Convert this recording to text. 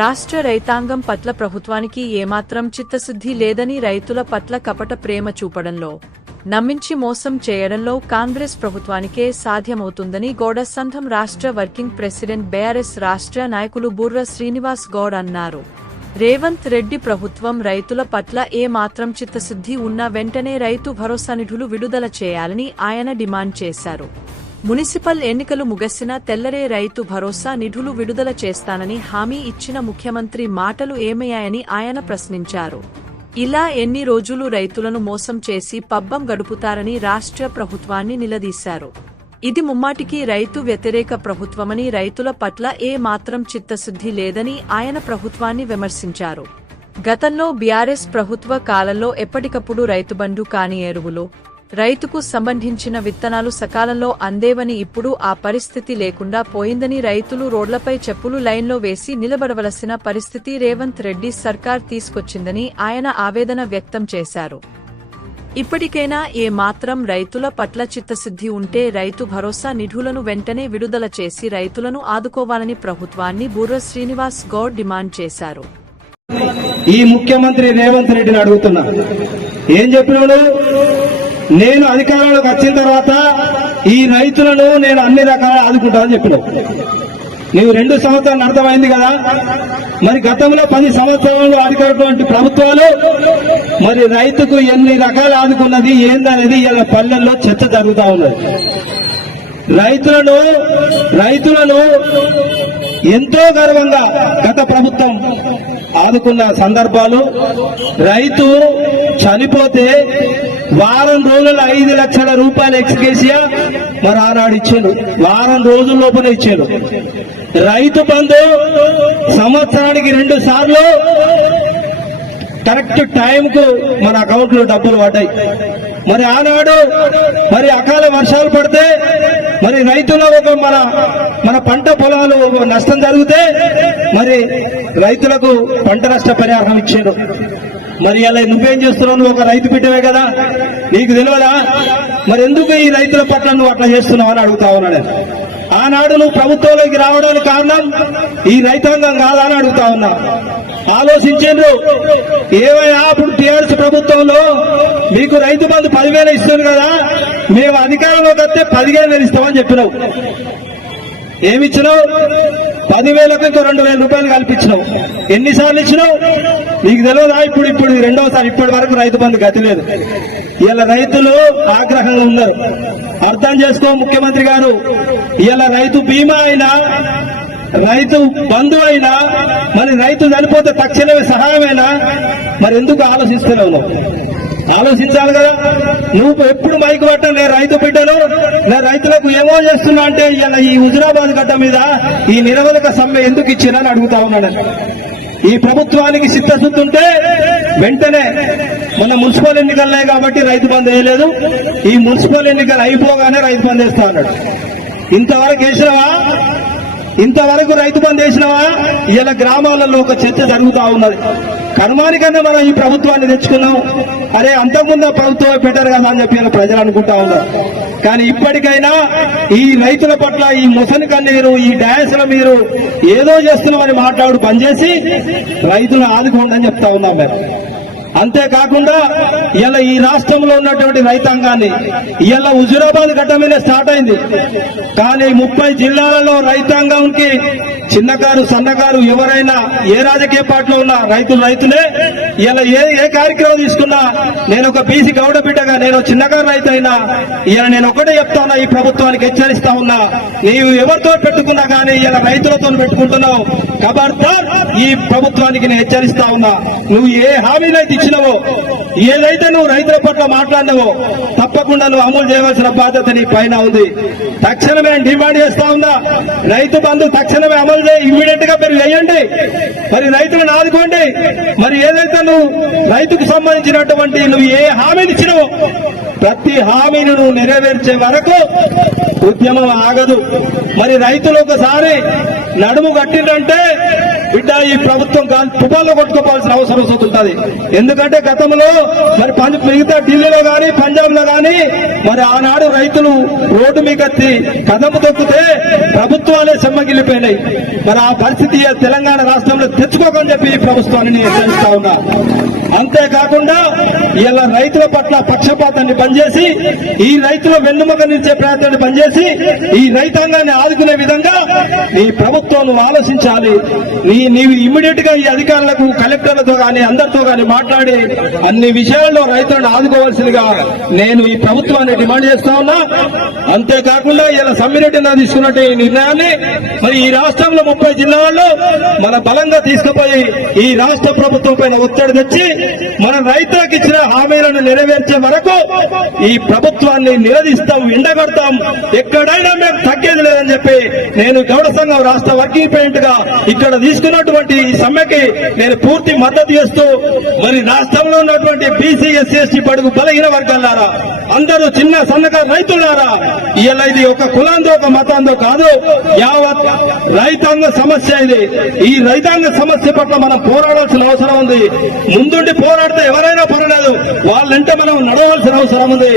రాష్ట్ర రైతాంగం పట్ల ప్రభుత్వానికి ఏమాత్రం చిత్తశుద్ధి లేదని, రైతుల పట్ల కపట ప్రేమ చూపడంలో, నమ్మించి మోసం చేయడంలో కాంగ్రెస్ ప్రభుత్వానికే సాధ్యమవుతుందని గౌడ సంఘం రాష్ట్ర వర్కింగ్ ప్రెసిడెంట్ బీఆర్ఎస్ రాష్ట్ర నాయకులు బుర్ర శ్రీనివాస్ గౌడ్ అన్నారు. రేవంత్ రెడ్డి ప్రభుత్వం రైతుల పట్ల ఏ మాత్రం చిత్తశుద్ధి ఉన్నా వెంటనే రైతు భరోసా నిధులు విడుదల చేయాలని ఆయన డిమాండ్ చేశారు. మున్సిపల్ ఎన్నికలు ముగిసినా తెల్లరే రైతు భరోసా నిధులు విడుదల చేస్తానని హామీ ఇచ్చిన ముఖ్యమంత్రి మాటలు ఏమయ్యాయని ఆయన ప్రశ్నించారు. ఇలా ఎన్ని రోజులు రైతులను మోసం చేసి పబ్బం గడుపుతారని రాష్ట్ర ప్రభుత్వాన్ని నిలదీశారు. ఇది ముమ్మాటికి రైతు వ్యతిరేక ప్రభుత్వమని, రైతుల పట్ల ఏ మాత్రం చిత్తశుద్ధి లేదని ఆయన ప్రభుత్వాన్ని విమర్శించారు. గతంలో బీఆర్ఎస్ ప్రభుత్వ కాలంలో ఎప్పటికప్పుడు రైతుబంధు కాని ఎరువులు, రైతుకు సంబంధించిన విత్తనాలు సకాలంలో అందేవని, ఇప్పుడు ఆ పరిస్థితి లేకుండా పోయిందని, రైతులు రోడ్లపై చెప్పులు లైన్లో వేసి నిలబడవలసిన పరిస్థితి రేవంత్ రెడ్డి సర్కార్ తీసుకొచ్చిందని ఆయన ఆవేదన వ్యక్తం చేశారు. ఇప్పటికైనా ఏ మాత్రం రైతుల పట్ల చిత్తశుద్ధి ఉంటే రైతు భరోసా నిధులను వెంటనే విడుదల చేసి రైతులను ఆదుకోవాలని ప్రభుత్వాన్ని బుర్ర శ్రీనివాస్ గౌడ్ డిమాండ్ చేశారు. ఈ ముఖ్యమంత్రి రేవంత్ రెడ్డిని అడుగుతున్నా, ఏం చెప్పినాడు? నేను అధికారంలోకి వచ్చిన తర్వాత ఈ రైతులను నేను అన్ని రకాల ఆదుకుంటానని చెప్పినావు. నీవు 2 సంవత్సరాలు అర్థమైంది కదా. మరి గతంలో 10 సంవత్సరాలు ఆదుకున్నటువంటి ప్రభుత్వాలు మరి రైతుకు ఎన్ని రకాలు ఆదుకున్నది ఏందనేది ఇలా పల్లెల్లో చర్చ జరుగుతా ఉన్నది. రైతులను ఎంతో గర్వంగా గత ప్రభుత్వం ఆదుకున్న సందర్భాలు, రైతు చనిపోతే వారం రోజులు 5 లక్షల రూపాయల ఎక్స్గ్రేషియా మరి ఆనాడు ఇచ్చాడు. వారం రోజుల లోపల ఇచ్చాడు. రైతు బంధు సంవత్సరానికి 2 సార్లు కరెక్ట్ టైంకు మన అకౌంట్ లో డబ్బులు పడ్డాయి. మరి ఆనాడు మరి అకాల వర్షాలు పడితే మరి రైతులకు మన పంట పొలాలు నష్టం జరిగితే మరి రైతులకు పంట నష్ట పరిహారం ఇచ్చాడు. మరి అలా నువ్వేం చేస్తున్నావు? నువ్వు ఒక రైతు బిడ్డవే కదా, నీకు తెలియదా? మరి ఎందుకు ఈ రైతుల పట్ల నువ్వు అట్లా చేస్తున్నావు అని అడుగుతా ఉన్నాడు. ఆనాడు నువ్వు ప్రభుత్వంలోకి రావడానికి కారణం ఈ రైతాంగం కాదా అని అడుగుతా ఉన్నా. ఆలోచించారు ఏవైనా అప్పుడు టీఆర్ఎస్ ప్రభుత్వంలో మీకు రైతు బంధు 10,000 ఇస్తుంది కదా, మేము అధికారంలోకి వస్తే 15,000 ఇస్తామని చెప్పినావు. ఏమిచ్చినావు? 10,000కు ఇంకో 2,000 రూపాయలు కల్పించినావు. ఎన్నిసార్లు ఇచ్చినావు నీకు తెలియదా? ఇప్పుడు 2వసారి. ఇప్పటి వరకు రైతు బంధు గతి లేదు. ఇలా రైతులు ఆగ్రహంగా ఉన్నారు. అర్థం చేసుకో ముఖ్యమంత్రి గారు. ఇలా రైతు బీమా అయినా, రైతు బంధు అయినా, మరి రైతు చనిపోతే తక్షణమే సహాయమైనా మరి ఎందుకు ఆలోచిస్తున్నావు? ఆలోచించాలి కదా. నువ్వు ఎప్పుడు మైకు పట్ట నేను రైతు బిడ్డను, నేను రైతులకు ఏమో చేస్తున్నా అంటే ఇలా ఈ హుజురాబాద్ గడ్డ మీద ఈ నిరవధిక సమ్మె ఎందుకు ఇచ్చినని అడుగుతా ఉన్నాను. ఈ ప్రభుత్వానికి చిత్తశుద్ధి ఉంటే వెంటనే మన మున్సిపల్ ఎన్నికలే కాబట్టి రైతు బంధు వేయలేదు. ఈ మున్సిపల్ ఎన్నికలు అయిపోగానే రైతు బంధు వేస్తా అన్నాడు. ఇంతవరకు వేసినవా? ఇంతవరకు రైతు బంధు వేసినవా? ఇలా గ్రామాలలో ఒక చర్చ జరుగుతా ఉన్నది. కనుమానికన్నా మనం ఈ ప్రభుత్వాన్ని తెచ్చుకున్నాం, అరే అంతకుముందు ప్రభుత్వం పెట్టారు కదా అని చెప్పి ప్రజలు అనుకుంటా ఉన్నారు. కానీ ఇప్పటికైనా ఈ రైతుల పట్ల ఈ ముసలి కన్నీరు, ఈ డాన్సుల మీరు ఏదో చేస్తున్నామని మాట్లాడు పనిచేసి రైతులను ఆదుకోండి అని చెప్తా ఉన్నాం మేము. అంతేకాకుండా ఇలా ఈ రాష్ట్రంలో ఉన్నటువంటి రైతాంగాన్ని ఇలా హుజురాబాద్ గడ్డ మీద స్టార్ట్ అయింది. కానీ 30 జిల్లాలలో రైతాంగానికి చిన్నకారు సన్నకారు ఎవరైనా ఏ రాజకీయ పార్టీలో ఉన్న రైతులే. ఇలా ఏ కార్యక్రమం తీసుకున్నా నేను ఒక బీసీ గౌడ బిడ్డగా నేను చిన్నకారు రైతు అయినా ఇలా నేను ఒకటే చెప్తా ఉన్నా, ఈ ప్రభుత్వానికి హెచ్చరిస్తా ఉన్నా, నీవు ఎవరితో పెట్టుకున్నా కానీ ఇలా రైతులతో పెట్టుకుంటున్నావు ఖబర్దార్. ఈ ప్రభుత్వానికి నేను హెచ్చరిస్తా ఉన్నా, నువ్వు ఏ హామీనైతే ఇచ్చినవో, ఏదైతే నువ్వు రైతుల పట్ల మాట్లాడినవో తప్పకుండా నువ్వు అమలు చేయవలసిన బాధ్యత నీ పైన ఉంది. తక్షణమే డిమాండ్ చేస్తా ఉందా, రైతు బంధు తక్షణమే అమలు చేయి, ఇమ్మీడియట్ గా మీరు వేయండి, మరి రైతులను ఆదుకోండి. మరి ఏదైతే నువ్వు రైతుకు సంబంధించినటువంటి నువ్వు ఏ హామీని ఇచ్చినవో ప్రతి హామీని నువ్వు నెరవేర్చే వరకు ఉద్యమం ఆగదు. మరి రైతులు ఒకసారి నడుము కట్టిందంటే బిడ్డ ఈ ప్రభుత్వం తుపాల్లో కొట్టుకోవాల్సిన అవసరం వస్తుంటది. ఎందుకంటే గతంలో మరి మిగతా ఢిల్లీలో గాని పంజాబ్ లో గాని మరి ఆనాడు రైతులు రోడ్డు మీకెత్తి కదము తొక్కితే ప్రభుత్వాలే సెమ్మగిల్లిపోయినాయి. మరి ఆ పరిస్థితి తెలంగాణ రాష్ట్రంలో తెచ్చుకోకని చెప్పి ఈ ప్రభుత్వాన్ని నేను హెచ్చరిస్తా ఉన్నా. అంతేకాకుండా ఇలా రైతుల పట్ల పక్షపాతాన్ని పనిచేసి ఈ రైతుల వెన్నుముక నిలిచే ప్రయత్నాన్ని పనిచేసి ఈ రైతాంగాన్ని ఆదుకునే విధంగా నీ ప్రభుత్వం ఆలోచించాలి. నీవు ఇమ్మీడియట్ గా ఈ అధికారులకు కలెక్టర్లతో గాని అందరితో గాని మాట్లాడి అన్ని విషయాల్లో రైతులను ఆదుకోవాల్సిందిగా నేను ఈ ప్రభుత్వాన్ని డిమాండ్ చేస్తా ఉన్నా. అంతేకాకుండా ఇలా సమ్మిరెడ్డి తీసుకున్నట్టు ఈ నిర్ణయాన్ని మరి ఈ రాష్ట్రంలో 30 జిల్లాల్లో మన బలంగా తీసుకుపోయి ఈ రాష్ట్ర ప్రభుత్వం పైన ఒత్తిడి తెచ్చి మన రైతులకు ఇచ్చిన హామీలను నెరవేర్చే వరకు ఈ ప్రభుత్వాన్ని నిలదీస్తాం, ఎండగడతాం. ఎక్కడైనా మేము తగ్గేది లేదని చెప్పి నేను గౌడ సంఘం రాష్ట్ర వర్కింగ్ ప్రెసిడెంట్ గా ఇక్కడ తీసుకున్నటువంటి ఈ సమ్మెకి నేను పూర్తి మద్దతు చేస్తూ మరి రాష్ట్రంలో ఉన్నటువంటి బీసీ ఎస్సీ ఎస్టీ బడుగు బలహీన వర్గాలారా, అందరూ చిన్న సన్నకారు రైతులారా, ఇలా ఇది ఒక కులాందో ఒక మతాందో కాదు, యావత్ రైతాంగ సమస్య ఇది. ఈ రైతాంగ సమస్య పట్ల మనం పోరాడాల్సిన అవసరం ఉంది. ముందుండి పోరాడితే ఎవరైనా పర్వాలేదు, వాళ్ళంటే మనం నడవాల్సిన అవసరం ఉంది.